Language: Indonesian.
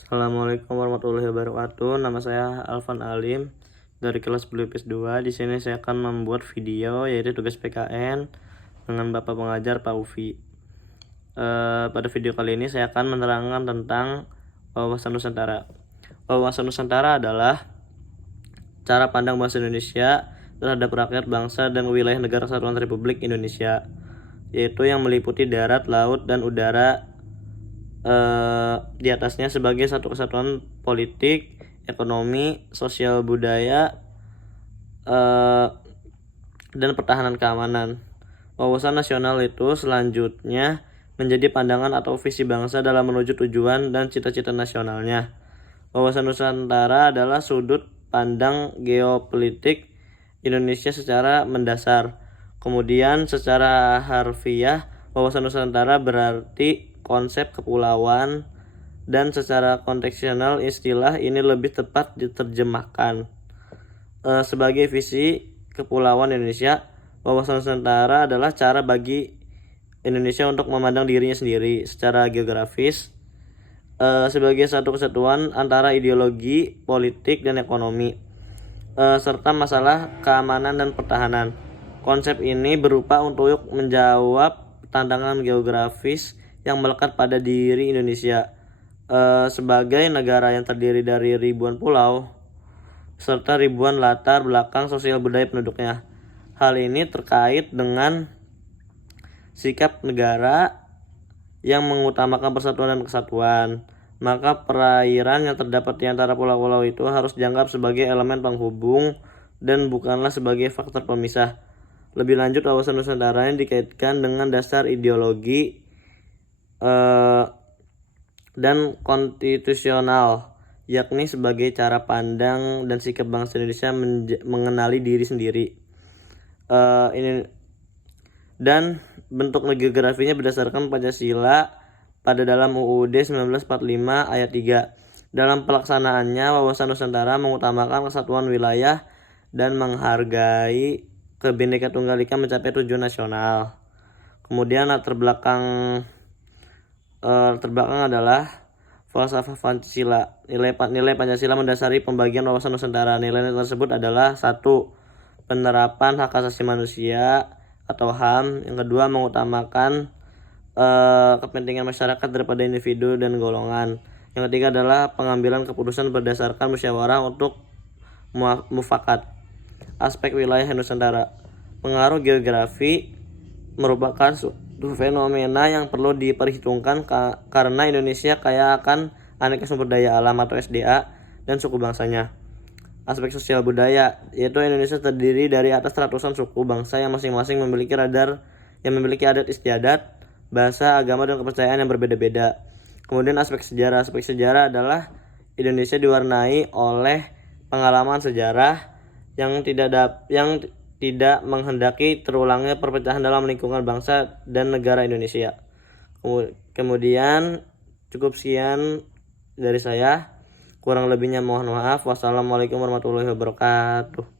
Assalamualaikum warahmatullahi wabarakatuh. Nama saya Alvan Alim dari kelas 10 IPS 2. Di sini saya akan membuat video yaitu tugas PKN dengan Bapak pengajar Pak Ufi. Pada video kali ini saya akan menerangkan tentang wawasan Nusantara. Wawasan Nusantara adalah cara pandang bangsa Indonesia terhadap rakyat bangsa dan wilayah negara kesatuan Republik Indonesia, yaitu yang meliputi darat, laut, dan udara di atasnya sebagai satu kesatuan politik, ekonomi, sosial, budaya, dan pertahanan keamanan. Wawasan nasional itu selanjutnya menjadi pandangan atau visi bangsa dalam menuju tujuan dan cita-cita nasionalnya. Wawasan Nusantara adalah sudut pandang geopolitik Indonesia secara mendasar. Kemudian secara harfiah, wawasan Nusantara berarti konsep kepulauan, dan secara kontekstual istilah ini lebih tepat diterjemahkan sebagai visi kepulauan Indonesia. Wawasan Nusantara adalah cara bagi Indonesia untuk memandang dirinya sendiri secara geografis sebagai satu kesatuan antara ideologi, politik, dan ekonomi, serta masalah keamanan dan pertahanan. Konsep ini berupa untuk menjawab tantangan geografis yang melekat pada diri Indonesia sebagai negara yang terdiri dari ribuan pulau serta ribuan latar belakang sosial budaya penduduknya. Hal ini terkait dengan sikap negara yang mengutamakan persatuan dan kesatuan. Maka perairan yang terdapat di antara pulau-pulau itu harus dianggap sebagai elemen penghubung dan bukanlah sebagai faktor pemisah. Lebih lanjut, wawasan Nusantara yang dikaitkan dengan dasar ideologi dan konstitusional, yakni sebagai cara pandang dan sikap bangsa Indonesia mengenali diri sendiri. Dan bentuk geografinya berdasarkan Pancasila pada dalam UUD 1945 ayat 3. Dalam pelaksanaannya, wawasan Nusantara mengutamakan kesatuan wilayah dan menghargai kebinekaan tunggal ika mencapai tujuan nasional. Kemudian latar belakang adalah falsafah Pancasila. Nilai Pancasila mendasari pembagian wawasan Nusantara. Nilai tersebut adalah: 1. Penerapan hak asasi manusia atau HAM. Yang kedua, mengutamakan kepentingan masyarakat daripada individu dan golongan. Yang ketiga adalah pengambilan keputusan berdasarkan musyawarah untuk mufakat. Aspek wilayah Nusantara. Pengaruh geografi merupakan suatu fenomena yang perlu diperhitungkan karena Indonesia kaya akan aneka sumber daya alam atau SDA dan suku bangsanya. Aspek sosial budaya, yaitu Indonesia terdiri dari atas ratusan suku bangsa yang masing-masing memiliki adat istiadat, bahasa, agama, dan kepercayaan yang berbeda-beda. Kemudian aspek sejarah. Aspek sejarah adalah Indonesia diwarnai oleh pengalaman sejarah yang tidak menghendaki terulangnya perpecahan dalam lingkungan bangsa dan negara Indonesia. Kemudian cukup sekian dari saya. Kurang lebihnya mohon maaf. Wassalamualaikum warahmatullahi wabarakatuh.